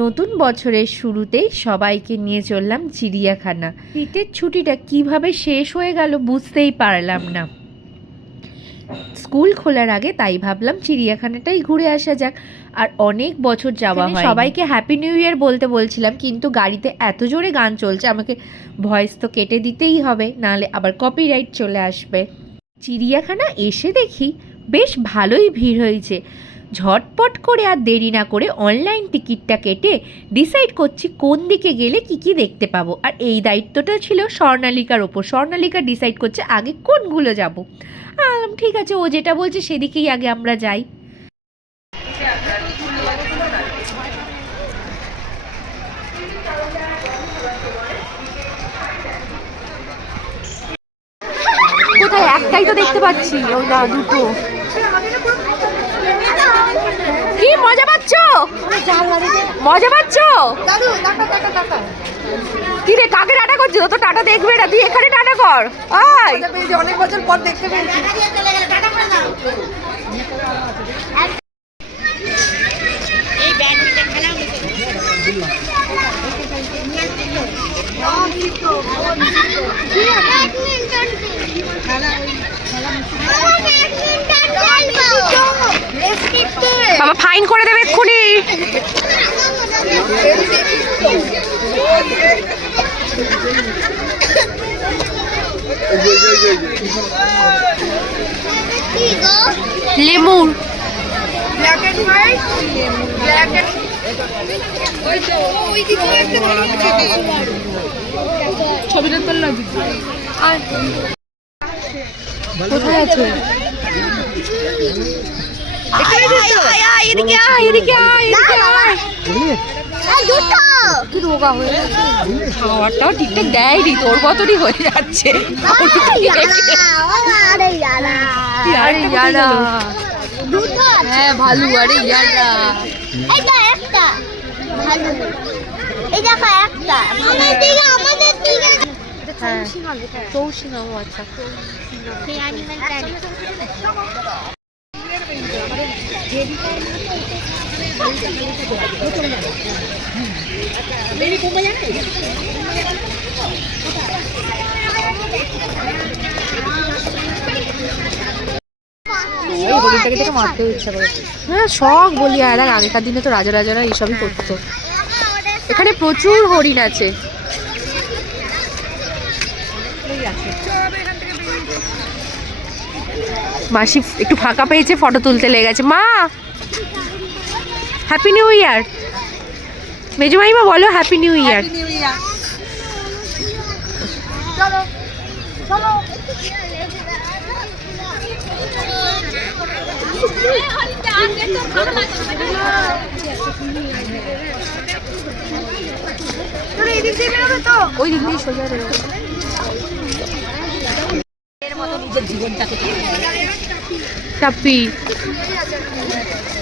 নতুন বছরের শুরুতেই সবাইকে নিয়ে চললাম চিড়িয়াখানা। শীতের ছুটিটা কিভাবে শেষ হয়ে গেল বুঝতেই পারলাম না। স্কুল খোলার আগে তাই ভাবলাম চিড়িয়াখানাটাই ঘুরে আসা যাক। আর অনেক বছর যাওয়া হয়। সবাইকে হ্যাপি নিউ ইয়ার বলতে বলছিলাম, কিন্তু গাড়িতে এত জোরে গান চলছে, আমাকে ভয়েস তো কেটে দিতেই হবে, নাহলে আবার কপিরাইট চলে আসবে। চিড়িয়াখানা এসে দেখি বেশ ভালোই ভিড় হয়েছে। ঝটপট করে আর দেরি না করে অনলাইন টিকিটটা কেটে ডিসাইড করছি কোন দিকে গেলে কি দেখতে পাবো। আর এই দায়িত্বটা ছিল স্বর্ণালিকার ওপর। স্বর্ণালিকা ডিসাইড করছে আগে কোনগুলো যাব। ঠিক আছে, ও যেটা বলছে সেদিকেই আগে আমরা যাই। কোথায়? একটাই তো দেখতে পাচ্ছি। ওই না, দুটো। কি মজা পাচ্ছ? মজা পাচ্ছ? কি রে, কাকে টাটা করছিস? তো টাটা দেখবে না, তুই এখানে টাটা কর। অনেক বছর পর দেখতে পেয়েছি। বাবা ফাইন করে দেবে এক্ষুনি। লেমুর ছবিটা তোলা কোথায় আছে? খাওয়ারটাও ঠিকঠাক দেয়নি, তোর মতনই হয়ে যাচ্ছে। হ্যাঁ ভালো। আরে ইয়ারা চৌসিংহ। আচ্ছা, মারতে ইচ্ছা করে। হ্যাঁ শখ বলি। আর আগেকার দিনে তো রাজারা এইসবই করতো। এখানে প্রচুর হরিণ আছে। মাসি একটু ফাঁকা পেয়েছে, ফটো তুলতে লেগেছে। মা হ্যাপি নিউ ইয়ার। মেজো মাইমা বলো হ্যাপি নিউ ইয়ার। ওই দিক দিয়ে সোজা টাপ্পি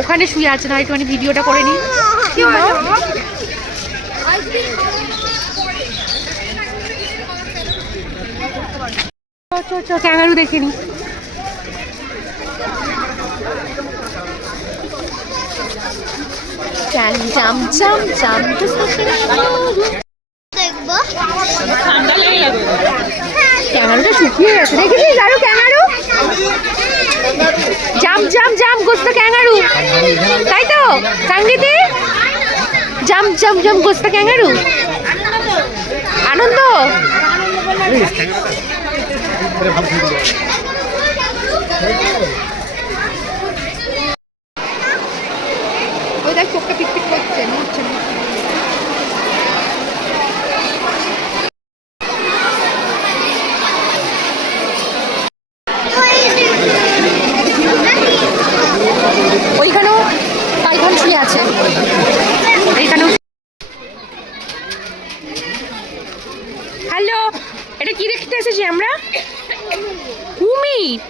ওখানে শুয়ে আছে না, একটুখানি ভিডিওটা করে নি। ক্যাঙ্গারু দেখে নি। ক্যাঙ্গারুটা শুকিয়ে গেছে, দেখেছিস? আরো ক্যাঙ্গারু জাম গোস্ত ক্যাঙ্গারু, তাই তো? কাঙ্গিতে জাম গোস্ত ক্যাঙ্গারু। আনন্দ ওই দেখ চোখটা পিকপিক করছে, নড়ছে। ওইখানেও পাইথন শুয়ে আছে, এইখানেও। হ্যালো, এটা কি দেখতে এসেছি আমরা? কুমির।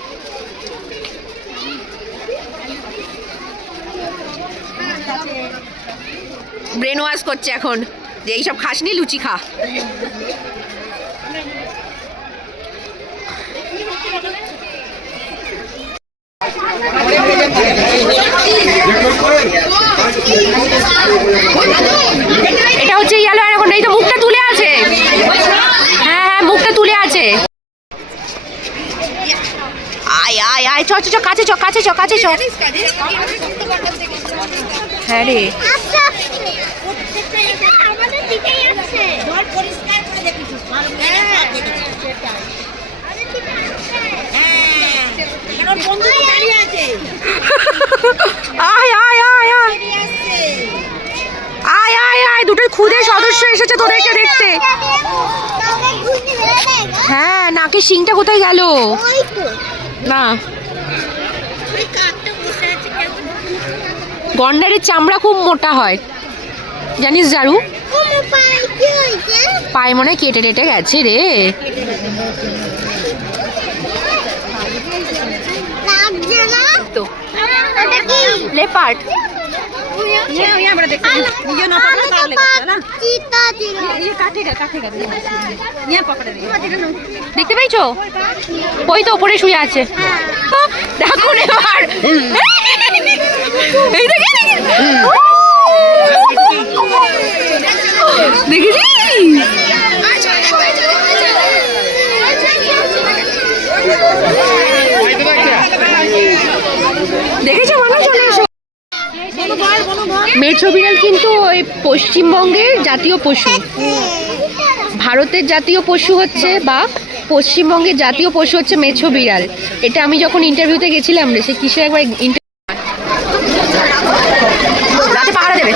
ব্রেন ওয়াশ করছে এখন যে এইসব খাসনি, লুচি খা। দেখো কাছে চ কাছে চ। হ্যাঁ রে, আয় আয় আয় আয় আয় আয় আয়, দুটো খুদে সদস্য এসেছে তোদেরকে দেখতে। হ্যাঁ, নাকের শিংটা কোথায় গেল? না, গন্ডারের চামড়া খুব মোটা হয় জানিস জারু? পায়ে মনে হয় কেটে টেটে গেছে রে। তো লেপার্ড দেখতে পাইছো? ওই তো উপরে শুয়ে আছে, দেখো এবার। এই দেখি দেখেছি, দেখেছো? মানুষ চলে এসো। মেছো বিড়াল কিন্তু ওই পশ্চিমবঙ্গের জাতীয় পশু। ভারতের জাতীয় পশু হচ্ছে বা পশ্চিমবঙ্গের জাতীয় পশু হচ্ছে মেছো বিড়াল। এটা আমি যখন ইন্টারভিউতে গেছিলাম রে, সে কিসে একবার রাতে পাহারা দেবে।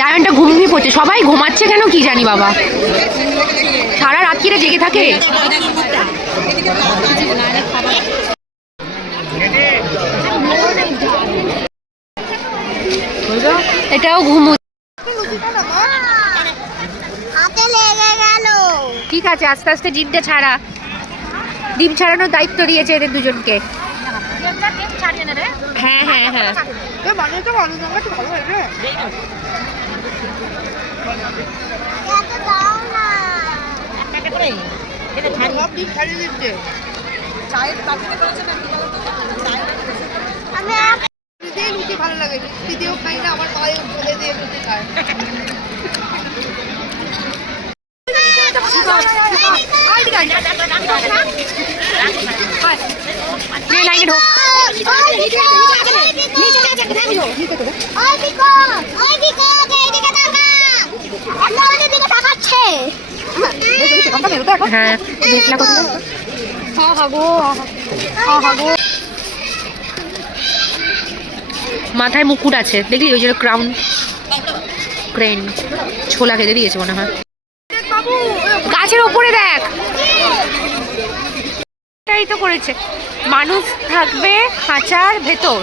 লায়নটা ঘুমিয়ে পড়ছে, সবাই ঘুমাচ্ছে কেন কি জানি বাবা, সারা রাত কিরে জেগে থাকে। এটাও ঘুমু। ঠিক আছে, আস্তে আস্তে ডিমটা ছাড়া, ডিম ছাড়ানোর দায়িত্ব দিয়েছে এদের দুজনকে। হ্যাঁ হ্যাঁ হ্যাঁ, ভালো লাগে, দিদিও খাই না, আমার পায়ে বলে দিয়ে লুচি খায়। হ্যাঁ দেখলা কত। মাথায় মুকুট আছে দেখলি, ওই যে ক্রাউন ক্রেন। ছোলা খেতে দিয়েছে মনে হয়। গাছের ওপরে দেখ, এটাই তো করেছে। মানুষ থাকবে খাঁচার ভেতর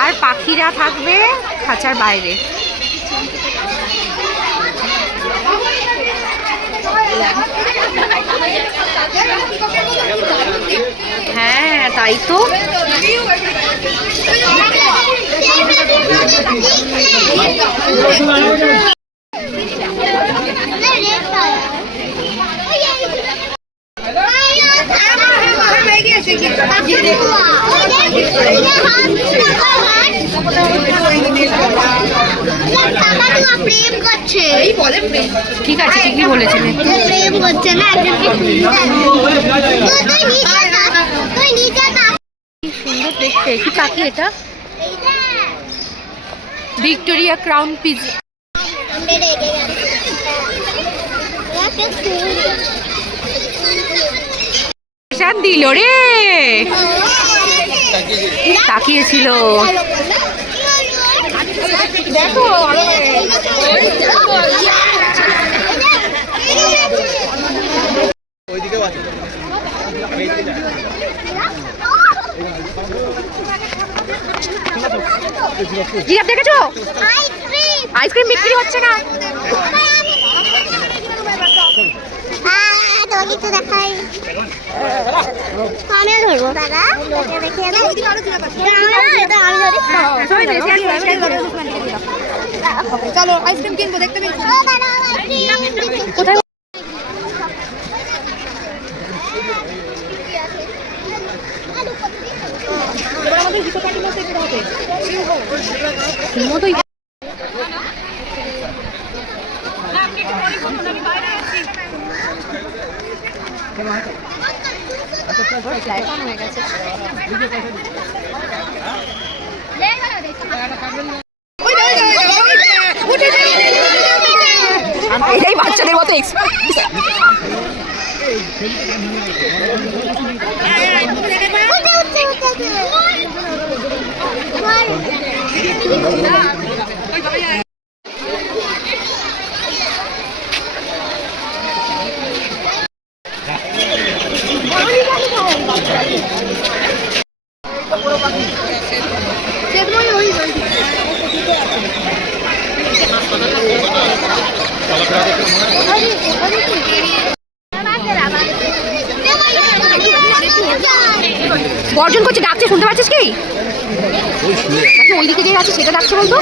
আর পাখিরা থাকবে খাঁচার বাইরে। হ্যাঁ তাই তো। ঠিক আছে, ঠিকই বলেছেন। সুন্দর দেখতে, কি পাখি এটা? Victoria crown peas. দিল রে, তাকিয়েছিল। দেখো জিরাফ দেখেছো? আইসক্রিম বিক্রি হচ্ছে না। চলো আইসক্রিম কিনবো, দেখতে কোথায়? মতোই এখন হয়ে গেছে। এটাই বাচ্চাদের মতো গর্জন করছে, ডাকছে, শুনতে পাচ্ছিস কি? নাকি ওই দিকে যে আছে সেটা ডাকছে বলতো?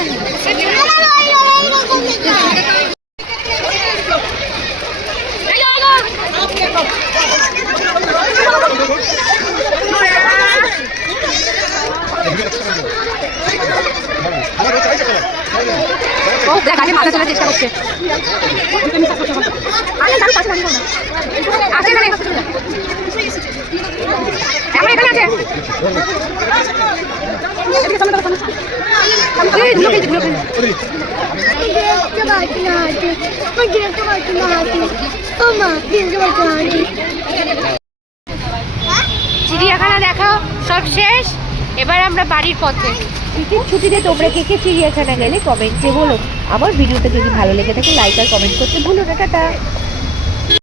ও দেখ আগে মাথা তোলার চেষ্টা করছে। আছে এখানে, এমন এখানে আছে। চিড়িয়াখানা দেখা সব শেষ, এবার আমরা বাড়ির পথে। ছুটির ছুটিতে তোমরা কে কে চিড়িয়াখানা গেলে কমেন্টে বলো। আমার ভিডিওটা যদি ভালো লেগে থাকে লাইক আর কমেন্ট করতে ভুলো না। টাটা।